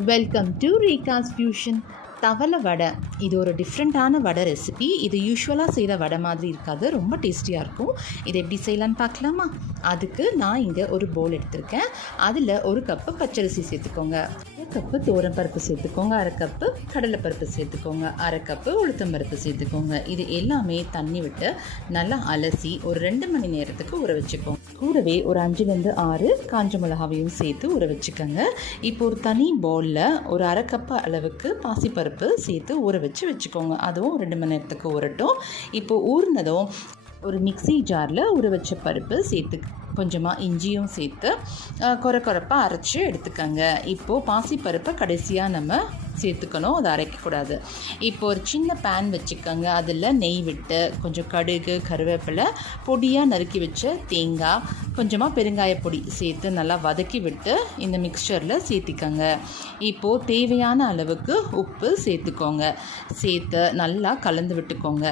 Welcome to ரீகாஸ் fusion. தவளை வடை இது ஒரு டிஃப்ரெண்ட்டான வடை ரெசிபி. இது யூஸ்வலாக செய்கிற வடை மாதிரி இருக்காது, ரொம்ப டேஸ்டியாக இருக்கும். இது எப்படி செய்யலான்னு பார்க்கலாமா? அதுக்கு நான் இங்கே ஒரு பவுல் எடுத்திருக்கேன். அதில் ஒரு கப்பு பச்சரிசி சேர்த்துக்கோங்க, அரை கப்பு பருப்பு சேர்த்துக்கோங்க, அரை கப்பு கடலைப்பருப்பு சேர்த்துக்கோங்க, அரை கப்பு உளுத்தம்பருப்பு சேர்த்துக்கோங்க. இது எல்லாமே தண்ணி விட்டு நல்லா அலசி ஒரு 2 மணி நேரத்துக்கு ஊற வச்சுக்கோங்க. கூடவே ஒரு 5லேருந்து 6 காஞ்ச மிளகாவையும் சேர்த்து ஊற வச்சுக்கோங்க. இப்போ ஒரு தனி பவுலில் ஒரு அரை கப்பு அளவுக்கு பாசிப்பருப்பு சேர்த்து ஊற வச்சுக்கோங்க. அதுவும் 2 மணி நேரத்துக்கு ஊறட்டும். இப்போ ஊறினதும் ஒரு மிக்ஸி ஜாரில் ஊற வச்ச பருப்பு சேர்த்து கொஞ்சமாக இஞ்சியும் சேர்த்து கொரப்பாக அரைச்சி எடுத்துக்கோங்க. இப்போது பாசிப்பருப்பை கடைசியாக நம்ம சேர்த்துக்கணும், அதை அரைக்கக்கூடாது. இப்போ ஒரு சின்ன பேன் வச்சுக்கோங்க. அதில் நெய் விட்டு கொஞ்சம் கடுகு, கருவேப்பிலை, பொடியாக நறுக்கி வச்ச தேங்காய், கொஞ்சமாக பெருங்காய பொடி சேர்த்து நல்லா வதக்கி விட்டு இந்த மிக்சரில் சேர்த்திக்கோங்க. இப்போது தேவையான அளவுக்கு உப்பு சேர்த்துக்கோங்க. சேர்த்து நல்லா கலந்து விட்டுக்கோங்க.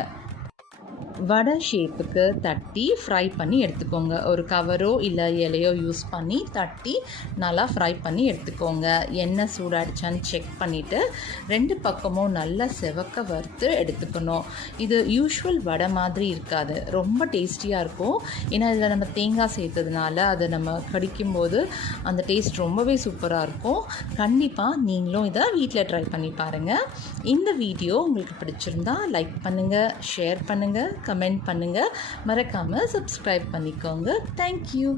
வடை ஷேப்புக்கு தட்டி ஃப்ரை பண்ணி எடுத்துக்கோங்க. ஒரு கவரோ இல்லை இலையோ யூஸ் பண்ணி தட்டி நல்லா ஃப்ரை பண்ணி எடுத்துக்கோங்க. எண்ணெய் சூடாடிச்சான்னு செக் பண்ணிவிட்டு 2 பக்கமும் நல்லா செவக்க வறுத்து எடுத்துக்கணும். இது யூஷுவல் வடை மாதிரி இருக்காது, ரொம்ப டேஸ்டியாக இருக்கும். ஏன்னா இதில் நம்ம தேங்காய் சேர்த்ததுனால அதை நம்ம கடிக்கும்போது அந்த டேஸ்ட் ரொம்பவே சூப்பராக இருக்கும். கண்டிப்பாக நீங்களும் இதை வீட்டில் ட்ரை பண்ணி பாருங்கள். இந்த வீடியோ உங்களுக்கு பிடிச்சிருந்தா லைக் பண்ணுங்கள், ஷேர் பண்ணுங்கள், கமெண்ட் பண்ணுங்கள், மறக்காமல் சப்ஸ்கிரைப் பண்ணிக்கோங்க. தேங்க்யூ.